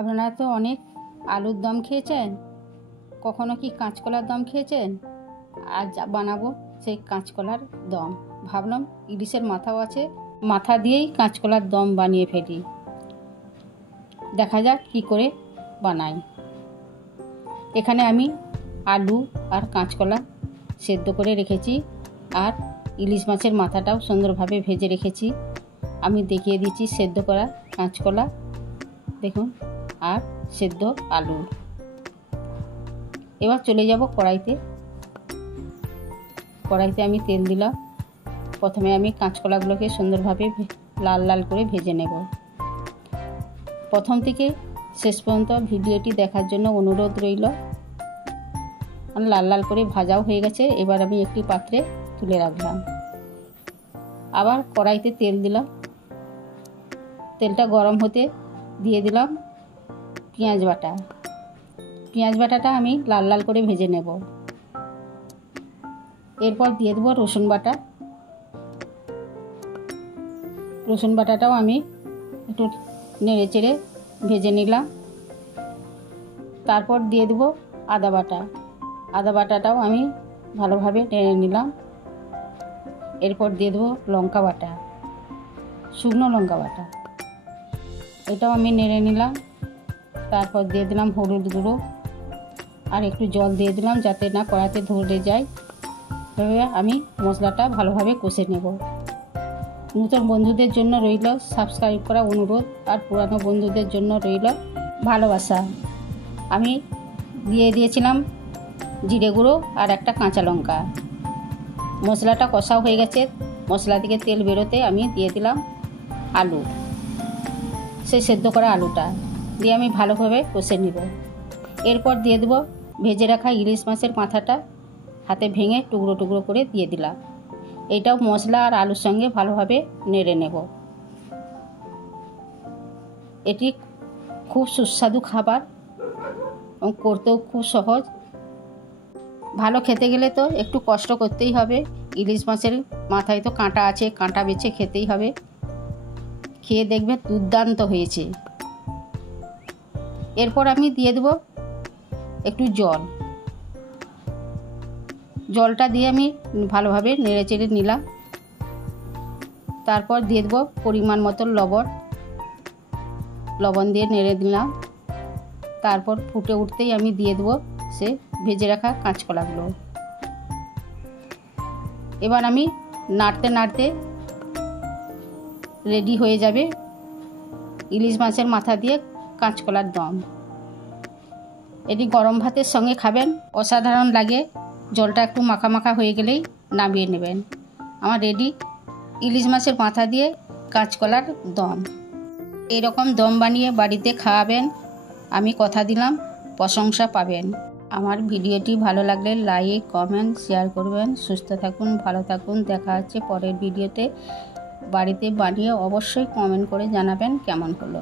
আপনারা তো অনেক আলুর দম খেয়েছেন, কখনো কি কাঁচকলার দম খেয়েছেন? আজ বানাবো সেই কাঁচকলার দম। ভাবলাম ইলিশের মাথাও আছে, মাথা দিয়েই কাঁচকলার দম বানিয়ে ফেলি। দেখা যাক কি করে বানাই। এখানে আমি আলু আর কাঁচকলা সেদ্ধ করে রেখেছি, আর ইলিশ মাছের মাথাটাও সুন্দরভাবে ভেজে রেখেছি। আমি দেখিয়ে দিচ্ছি সেদ্ধ করা কাঁচকলা, দেখুন, আর সেদ্ধ আলু। এবার চলে যাব কড়াইতে। আমি তেল দিলাম। প্রথমে আমি কাঁচকলাগুলোকে সুন্দরভাবে লাল লাল করে ভেজে নেব। প্রথম থেকে শেষ পর্যন্ত ভিডিওটি দেখার জন্য অনুরোধ রইল। লাল লাল করে ভাজাও হয়ে গেছে। এবার আমি একটি পাত্রে তুলে রাখলাম। আবার কড়াইতে তেল দিলাম। তেলটা গরম হতে দিয়ে দিলাম পেঁয়াজ বাটা। পেঁয়াজ বাটাটা আমি লাল লাল করে ভেজে নেব। এরপর দিয়ে দেবো রসুন বাটা। রসুন বাটাটাও আমি একটু নেড়ে চেড়ে ভেজে নিলাম। তারপর দিয়ে দেবো আদা বাটা। আদা বাটাটাও আমি ভালোভাবে নেড়ে নিলাম। এরপর দিয়ে দেবো লঙ্কা বাটা, শুকনো লঙ্কা বাটা, এটাও আমি নেড়ে নিলাম। তারপর দিয়ে দিলাম হলুদ গুঁড়ো, আর একটু জল দিয়ে দিলাম যাতে না কড়াতে ধরে যায়। এভাবে আমি মশলাটা ভালোভাবে কষে নেব। নতুন বন্ধুদের জন্য রইল সাবস্ক্রাইব করা অনুরোধ, আর পুরানো বন্ধুদের জন্য রইল ভালোবাসা। আমি দিয়ে দিয়েছিলাম জিরে গুঁড়ো আর একটা কাঁচা লঙ্কা। মশলাটা কষাও হয়ে গেছে। মশলা থেকে তেল বেরোতে আমি দিয়ে দিলাম আলু, সেই সেদ্ধ করা আলুটা দিয়ে আমি ভালোভাবে কষে নেব। এরপর দিয়ে দেবো ভেজে রাখা ইলিশ মাছের মাথাটা হাতে ভেঙে টুকরো টুকরো করে দিয়ে দিলাম। এটাও মশলা আর আলুর সঙ্গে ভালোভাবে নেড়ে নেব। এটি খুব সুস্বাদু খাবার এবং করতেও খুব সহজ। ভালো খেতে গেলে তো একটু কষ্ট করতেই হবে। ইলিশ মাছের মাথায় তো কাঁটা আছে, কাঁটা বেছে খেতেই হবে। খেয়ে দেখবে দুর্দান্ত হয়েছে। এরপর আমি দিয়ে দেব একটু জল। জলটা দিয়ে আমি ভালোভাবে নেড়ে চেড়ে নিলাম। তারপর দিয়ে দেবো পরিমাণ মতো লবণ দিয়ে নেড়ে দিলাম। তারপর ফুটে উঠতেই আমি দিয়ে দেবো সে ভেজে রাখা কাঁচকলাগুলো। এবার আমি নাড়তে নাড়তে রেডি হয়ে যাবে ইলিশ মাছের মাথা দিয়ে কাঁচকলার দম। এটি গরম ভাতের সঙ্গে খাবেন, অসাধারণ লাগে। জলটা একটু মাখা মাখা হয়ে গেলেই নামিয়ে নেবেন। আমার রেডি ইলিশ মাছের মাথা দিয়ে কাঁচকলার দম। এরকম দম বানিয়ে বাড়িতে খাওয়াবেন, আমি কথা দিলাম প্রশংসা পাবেন। আমার ভিডিওটি ভালো লাগলে লাইক, কমেন্ট, শেয়ার করবেন। সুস্থ থাকুন, ভালো থাকুন। দেখা হচ্ছে পরের ভিডিওতে। বাড়িতে বানিয়ে অবশ্যই কমেন্ট করে জানাবেন কেমন হলো।